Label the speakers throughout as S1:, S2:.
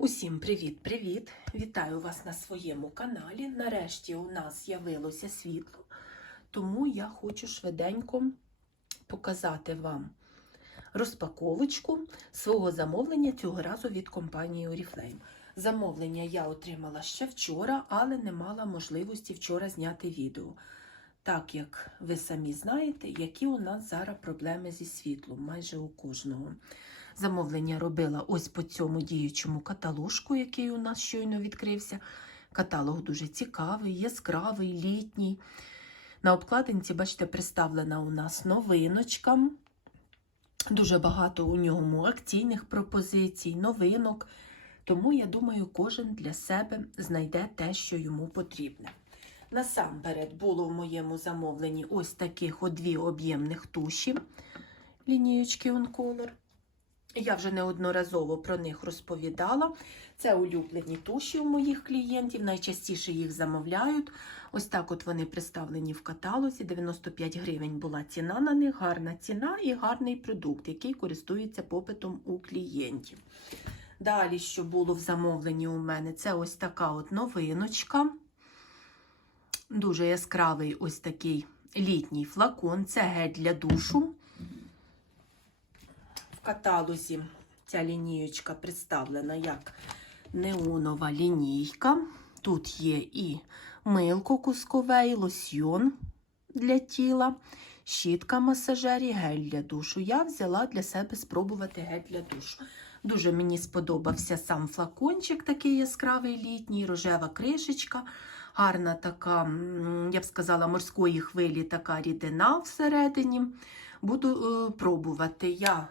S1: Усім привіт-привіт! Вітаю вас на своєму каналі. Нарешті у нас з'явилося світло, тому я хочу швиденько показати вам розпаковочку свого замовлення цього разу від компанії Oriflame. Замовлення я отримала ще вчора, але не мала можливості вчора зняти відео. Так як ви самі знаєте, які у нас зараз проблеми зі світлом, майже у кожного. Замовлення робила ось по цьому діючому каталожку, який у нас щойно відкрився. Каталог дуже цікавий, яскравий, літній. На обкладинці, бачите, представлена у нас новиночка. Дуже багато у ньому акційних пропозицій, новинок. Тому, я думаю, кожен для себе знайде те, що йому потрібне. Насамперед було в моєму замовленні ось таких дві об'ємних туші лінієчки Color. Я вже неодноразово про них розповідала. Це улюблені туші у моїх клієнтів, найчастіше їх замовляють. Ось так от вони представлені в каталозі. 95 гривень була ціна на них, гарна ціна і гарний продукт, який користується попитом у клієнтів. Далі, що було в замовленні у мене, це ось така от новиночка. Дуже яскравий ось такий літній флакон. Це гель для душу. Каталозі ця лінієчка представлена як неонова лінійка. Тут є і милко кускове, і лосьйон для тіла, щітка масажері, гель для душу. Я взяла для себе спробувати гель для душу. Дуже мені сподобався сам флакончик, такий яскравий літній, рожева кришечка. Гарна така, я б сказала, морської хвилі така рідина всередині. Буду е, пробувати. Я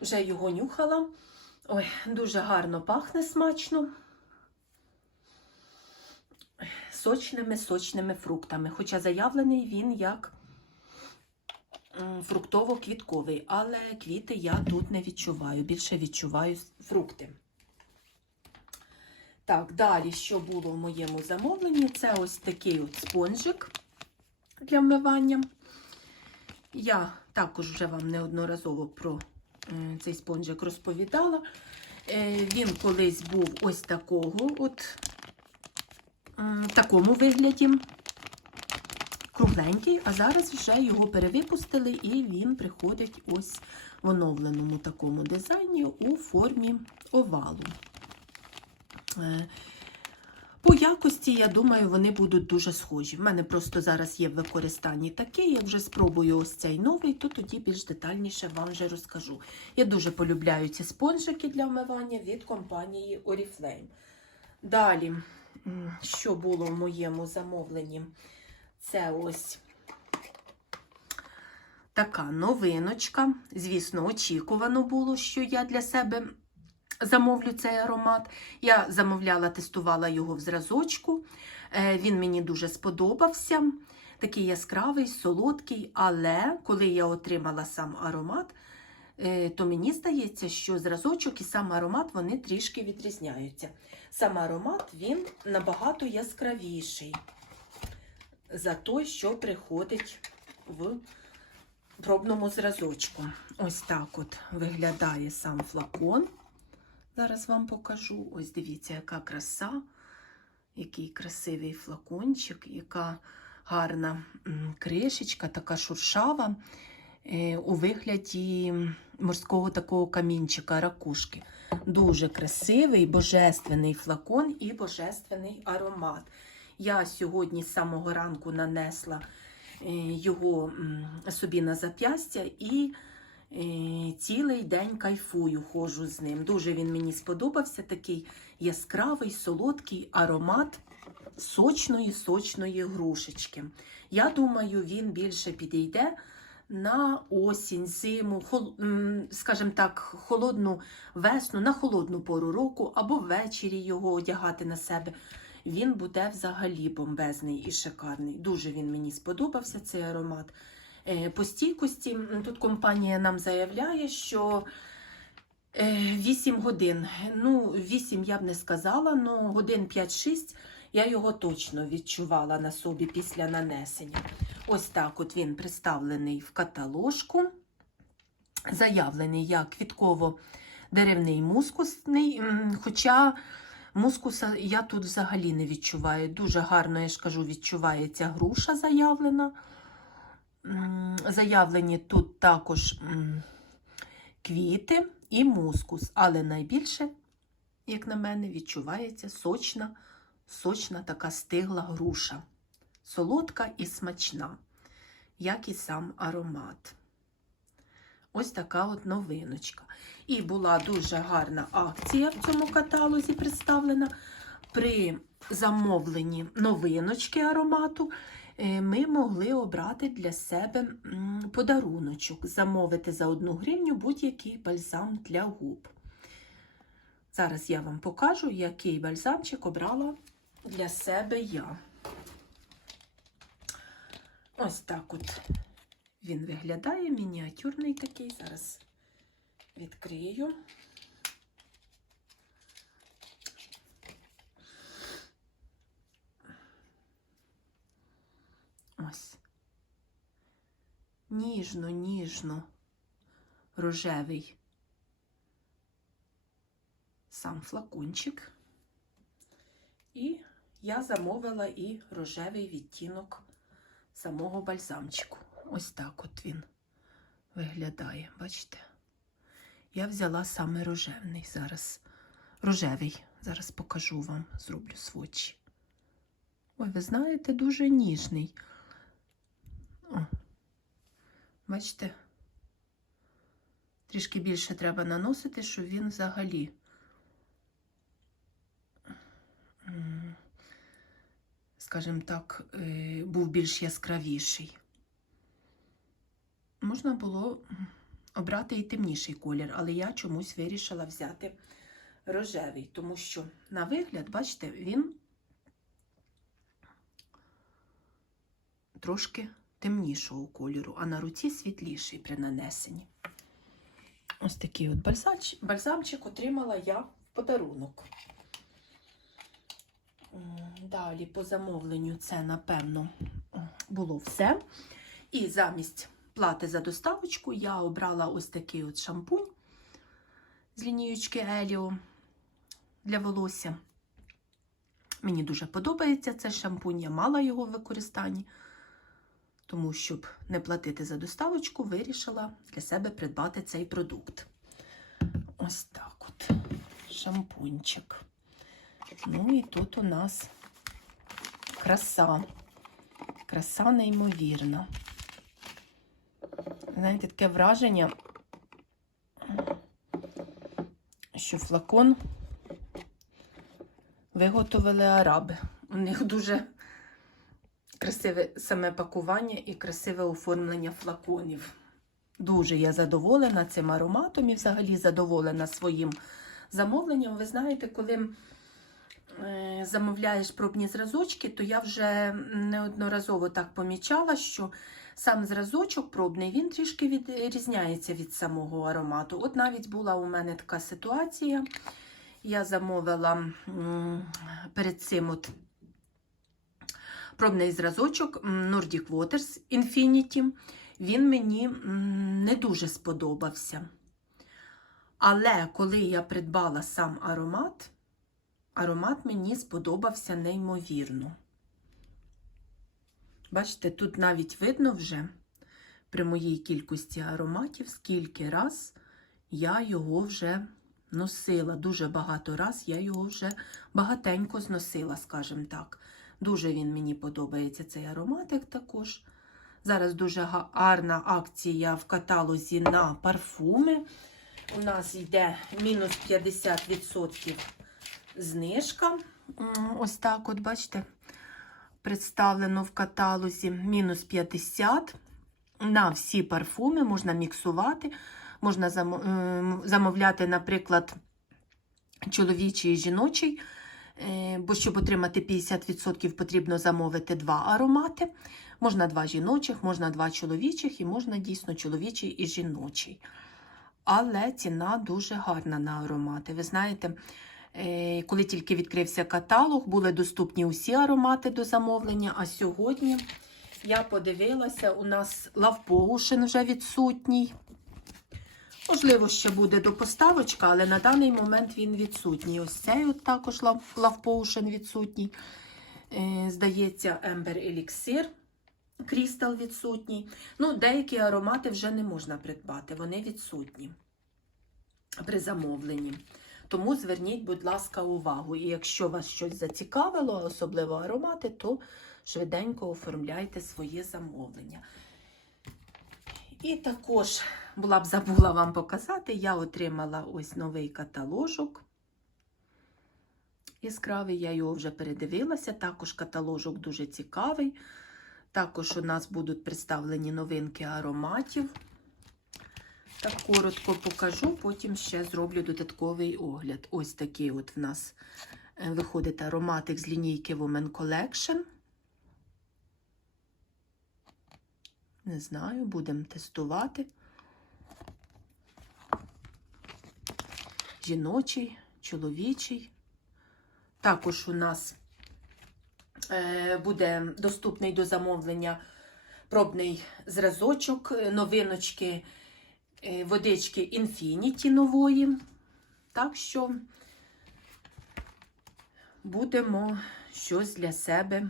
S1: вже його нюхала. Ой, дуже гарно пахне смачно. Сочними сочними фруктами. Хоча заявлений він як фруктово-квітковий, але квіти я тут не відчуваю. Більше відчуваю фрукти. Так, далі, що було в моєму замовленні, це ось такий от спонжик для вмивання. Я також вже вам неодноразово про цей спонжик розповідала. Е, Він колись був ось такого, от в такому вигляді, кругленький, а зараз вже його перевипустили, і він приходить ось в оновленому такому дизайні у формі овалу. По якості, я думаю, вони будуть дуже схожі. В мене просто зараз є в використанні такий. Як вже спробую ось цей новий, то тоді більш детальніше вам вже розкажу. Я дуже полюбляю ці спонжики для вмивання від компанії Oriflame. Далі, що було в моєму замовленні? Це ось така новиночка. Звісно, очікувано було, що я для себе замовлю цей аромат. Я замовляла, тестувала його в зразочку. Е, Він мені дуже сподобався. Такий яскравий, солодкий, але коли я отримала сам аромат, е, то мені здається, що зразочок і сам аромат вони трішки відрізняються. Сам аромат він набагато яскравіший за той, що приходить в пробному зразочку. Ось так от виглядає сам флакон. Зараз вам покажу. Ось дивіться, яка краса, який красивий флакончик, яка гарна кришечка, така шуршава е, у вигляді морського такого камінчика, ракушки. Дуже красивий, божественний флакон і божественний аромат. Я сьогодні з самого ранку нанесла е, його собі на зап'ястя і Цілий день кайфую, ходжу з ним. Дуже він мені сподобався. Такий яскравий, солодкий аромат сочної, сочної грушечки. Я думаю, він більше підійде на осінь, зиму, хол, скажімо так, холодну весну, на холодну пору року або ввечері його одягати на себе. Він буде взагалі бомбезний і шикарний. Дуже він мені сподобався, цей аромат. Е, По стійкості тут компанія нам заявляє, що е, 8 годин. Ну, 8 я б не сказала, але годин 5-6 я його точно відчувала на собі після нанесення. Ось так от він представлений в каталожку. Заявлений як квітково деревний мускусний, хоча мускуса я тут взагалі не відчуваю. Дуже гарно, я ж кажу, відчувається груша заявлена. Заявлені тут також квіти і мускус, але найбільше, як на мене, відчувається сочна, сочна така стигла груша. Солодка і смачна, як і сам аромат. Ось така от новиночка. І була дуже гарна акція в цьому каталозі представлена. При замовленні новиночки аромату ми могли обрати для себе подаруночок, замовити за одну гривню будь-який бальзам для губ. Зараз я вам покажу, який бальзамчик обрала для себе я. Ось так от він виглядає, мініатюрний такий. Зараз відкрию. Ось. Ніжно, ніжно, рожевий сам флакончик. І я замовила і рожевий відтінок самого бальзамчику. Ось так от він виглядає, бачите? Я взяла саме рожевний зараз. Рожевий. Зараз покажу вам, зроблю свочі. Ой, ви знаєте, дуже ніжний. Бачите? Трішки більше треба наносити, щоб він взагалі. Скажімо так, е, був більш яскравіший. Можна було обрати і темніший колір, але я чомусь вирішила взяти рожевий, тому що на вигляд, бачите, він трошки темнішого кольору, а на руці світліший при нанесенні. Ось такий от бальзамчик отримала я в подарунок. Далі по замовленню це, напевно, було все. І замість плати за доставочку я обрала ось такий от шампунь з лінієчки Еліо для волосся. Мені дуже подобається цей шампунь, я мала його в використанні, тому, щоб не платити за доставочку, вирішила для себе придбати цей продукт. Ось так от шампунчик. Ну і тут у нас краса. Краса неймовірна. Знаєте, таке враження, що флакон виготовили араби. У них дуже красиве саме пакування і красиве оформлення флаконів. Дуже я задоволена цим ароматом і взагалі задоволена своїм замовленням. Ви знаєте, коли е, замовляєш пробні зразочки, то я вже неодноразово так помічала, що сам зразочок пробний він трішки відрізняється від самого аромату. От навіть була у мене така ситуація. Я замовила перед цим от пробний зразочок Nordic Waters Infinity. Він мені не дуже сподобався. Але коли я придбала сам аромат, аромат мені сподобався неймовірно. Бачите, тут навіть видно вже при моїй кількості ароматів, скільки раз я його вже носила. Дуже багато раз я його вже багатенько зносила, скажімо так. Дуже він мені подобається цей ароматик також. Зараз дуже гарна акція в каталозі на парфуми. У нас йде мінус 50% знижка. Ось так, от, бачите, представлено в каталозі мінус 50 на всі парфуми, можна міксувати, можна ем, замовляти, наприклад, чоловічий і жіночий. Е, Бо щоб отримати 50%, потрібно замовити два аромати. Можна два жіночих, можна два чоловічих і можна дійсно чоловічий і жіночий. Але ціна дуже гарна на аромати. Ви знаєте, е, коли тільки відкрився каталог, були доступні усі аромати до замовлення. А сьогодні я подивилася, у нас Potion вже відсутній. Можливо, ще буде до поставочка, але на даний момент він відсутній. Ось цей от також Love Potion відсутній. Е, Здається, Ember Elixir. Крістал відсутній. Ну, деякі аромати вже не можна придбати, вони відсутні при замовленні. Тому зверніть, будь ласка, увагу. І якщо вас щось зацікавило, особливо аромати, то швиденько оформляйте своє замовлення. І також була б забула вам показати, я отримала ось новий каталожок. Яскравий, я його вже передивилася. Також каталожок дуже цікавий. Також у нас будуть представлені новинки ароматів. Так коротко покажу, потім ще зроблю додатковий огляд. Ось такий от в нас е, виходить ароматик з лінійки Women Collection. Не знаю, будемо тестувати. Жіночий, чоловічий. Також у нас е, буде доступний до замовлення пробний зразочок, е, новиночки е, водички Infinity нової. Так що будемо щось для себе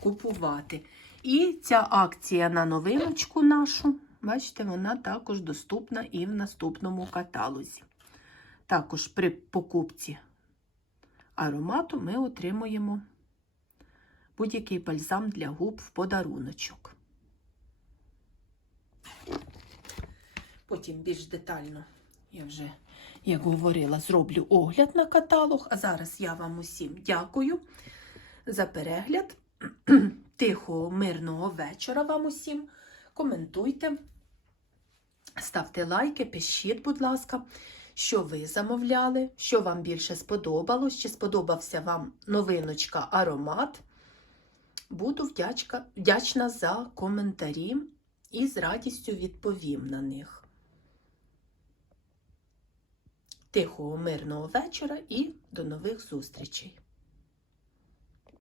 S1: купувати. І ця акція на новиночку нашу, бачите, вона також доступна і в наступному каталозі. Також при покупці аромату ми отримуємо будь-який бальзам для губ в подаруночок. Потім більш детально, я вже, як говорила, зроблю огляд на каталог. А зараз я вам усім дякую за перегляд. Тихого, мирного вечора вам усім. Коментуйте, ставте лайки, пишіть, будь ласка, що ви замовляли, що вам більше сподобалось, чи сподобався вам новиночка аромат. Буду вдячка, вдячна за коментарі і з радістю відповім на них. Тихого, мирного вечора і до нових зустрічей!